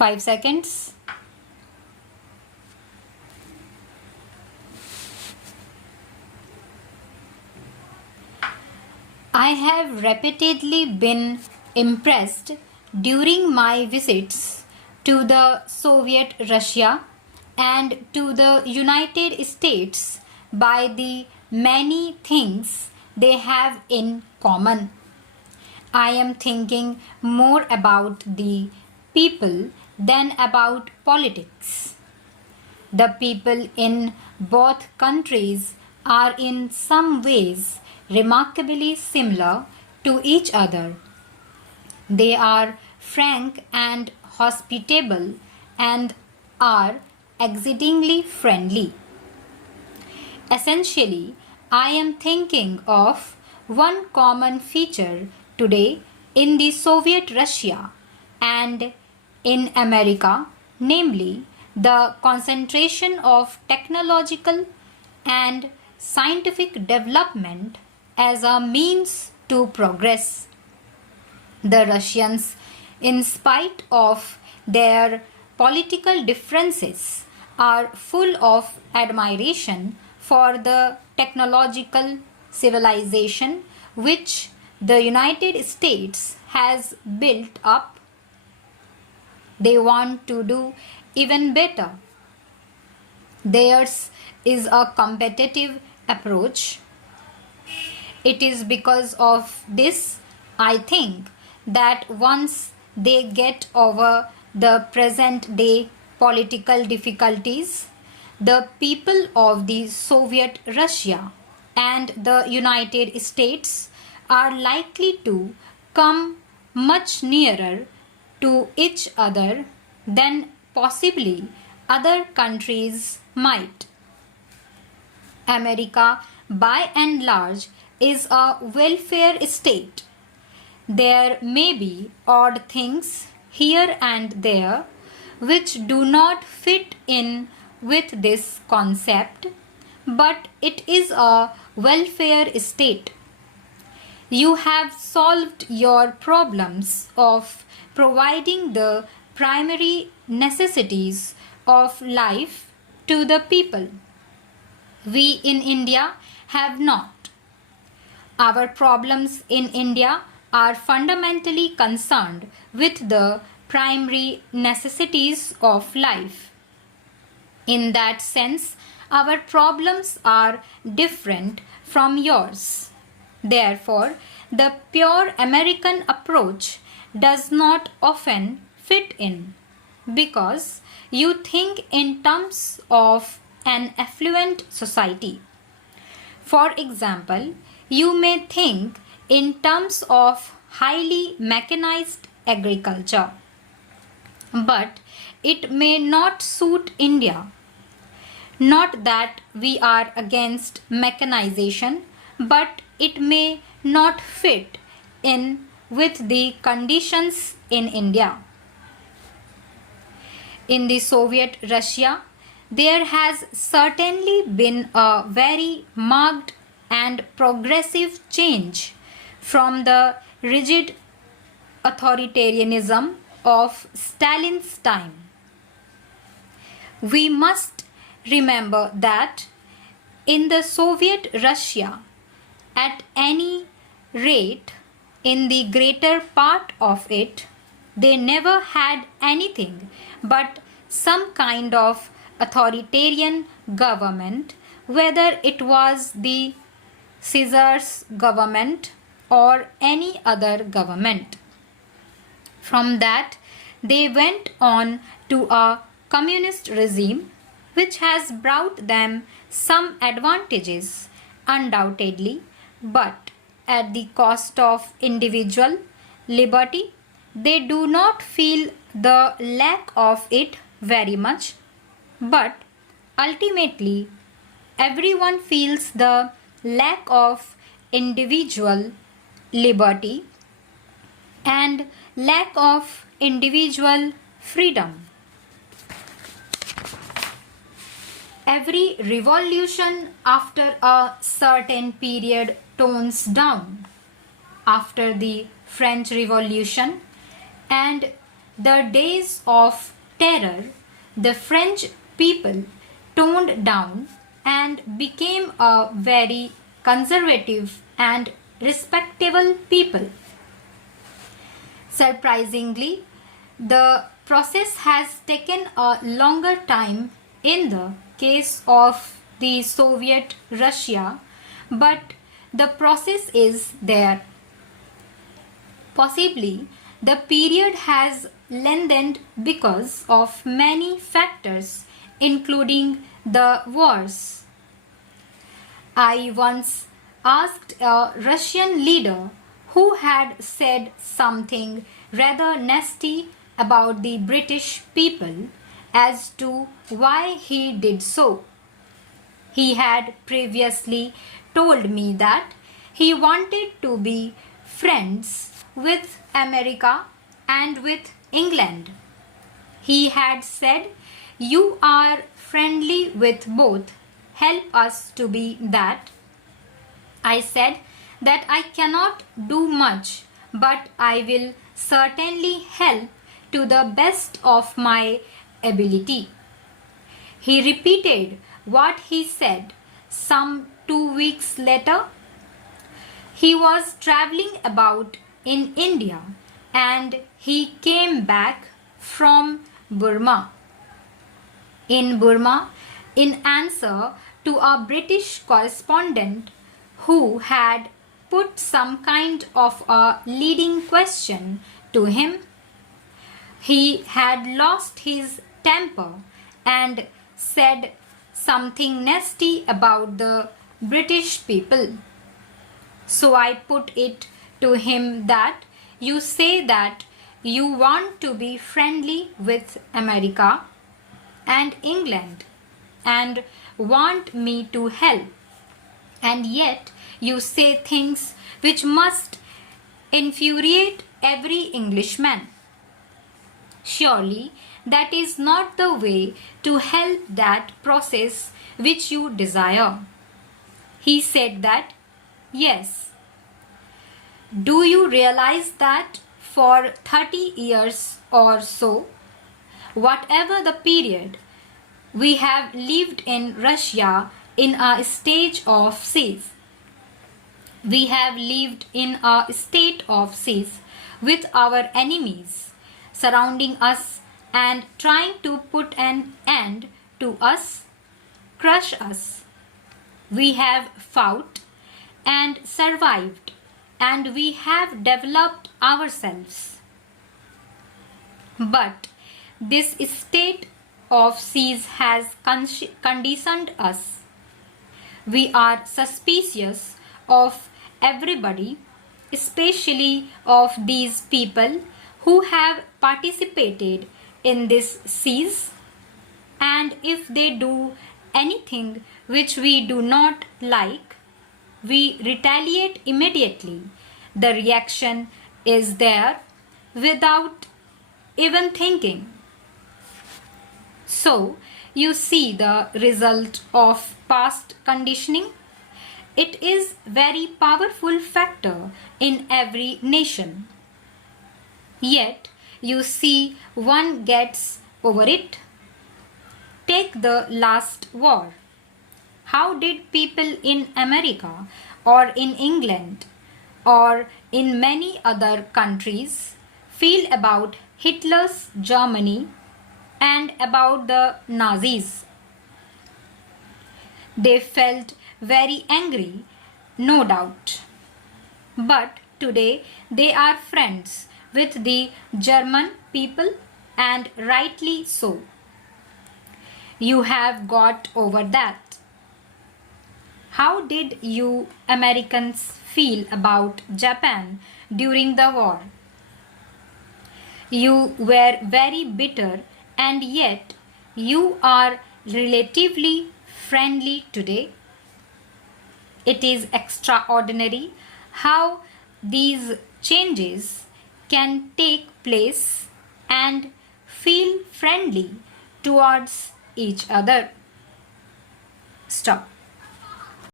5 seconds. I have repeatedly been impressed during my visits to the Soviet Russia and to the United States by the many things they have in common. I am thinking more about the people than about politics. The people in both countries are in some ways remarkably similar to each other. They are frank and hospitable and are exceedingly friendly. Essentially, I am thinking of one common feature today in the Soviet Russia and in America, namely the concentration of technological and scientific development as a means to progress. The Russians, in spite of their political differences, are full of admiration for the technological civilization which the United States has built up. They want to do even better. Theirs is a competitive approach. It is because of this, I think, that once they get over the present day political difficulties, the people of the Soviet Russia and the United States are likely to come much nearer to each other than possibly other countries might. America, by and large, is a welfare state. There may be odd things here and there which do not fit in with this concept, but it is a welfare state. You have solved your problems of providing the primary necessities of life to the people. We in India have not. Our problems in India are fundamentally concerned with the primary necessities of life. In that sense, our problems are different from yours. Therefore, the pure American approach does not often fit in because you think in terms of an affluent society. For example, you may think in terms of highly mechanized agriculture, but it may not suit India. Not that we are against mechanization, but it may not fit in with the conditions in India. In the Soviet Russia, there has certainly been a very marked and progressive change from the rigid authoritarianism of Stalin's time. We must remember that in the Soviet Russia, at any rate, in the greater part of it, they never had anything but some kind of authoritarian government, whether it was the Caesar's government or any other government. From that, they went on to a communist regime which has brought them some advantages, undoubtedly, but at the cost of individual liberty. They do not feel the lack of it very much, but ultimately everyone feels the lack of individual liberty and lack of individual freedom. Every revolution after a certain period tones down. After the French Revolution and the days of terror, the French people toned down and became a very conservative and respectable people. Surprisingly, the process has taken a longer time in the case of the Soviet Russia, but the process is there. Possibly, the period has lengthened because of many factors, including the wars. I once asked a Russian leader who had said something rather nasty about the British people as to why he did so. He had previously told me that he wanted to be friends with America and with England. He had said, "You are friendly with both. Help us to be that." I said that I cannot do much, but I will certainly help to the best of my ability. He repeated what he said some 2 weeks later. He was traveling about in India and he came back from Burma. In Burma, in answer to a British correspondent who had put some kind of a leading question to him, he had lost his temper and said something nasty about the British people. So I put it to him that you say that you want to be friendly with America and England and want me to help, and yet you say things which must infuriate every Englishman. Surely that is not the way to help that process which you desire. He said that, yes. Do you realize that for 30 years or so, whatever the period, we have lived in Russia in a stage of siege. We have lived in a state of siege with our enemies surrounding us and trying to put an end to us, crush us. We have fought and survived, and we have developed ourselves. But this state of siege has conditioned us. We are suspicious of everybody, especially of these people who have participated in this siege, and if they do anything which we do not like, we retaliate immediately. The reaction is there without even thinking. So, you see the result of past conditioning. It is very powerful factor in every nation. Yet, you see one gets over it. Take the last war. How did people in America or in England or in many other countries feel about Hitler's Germany and about the Nazis? They felt very angry, no doubt. But today they are friends with the German people, and rightly so. You have got over that. How did you Americans feel about Japan during the war? You were very bitter, and yet you are relatively friendly today. It is extraordinary how these changes can take place and feel friendly towards each other. Stop.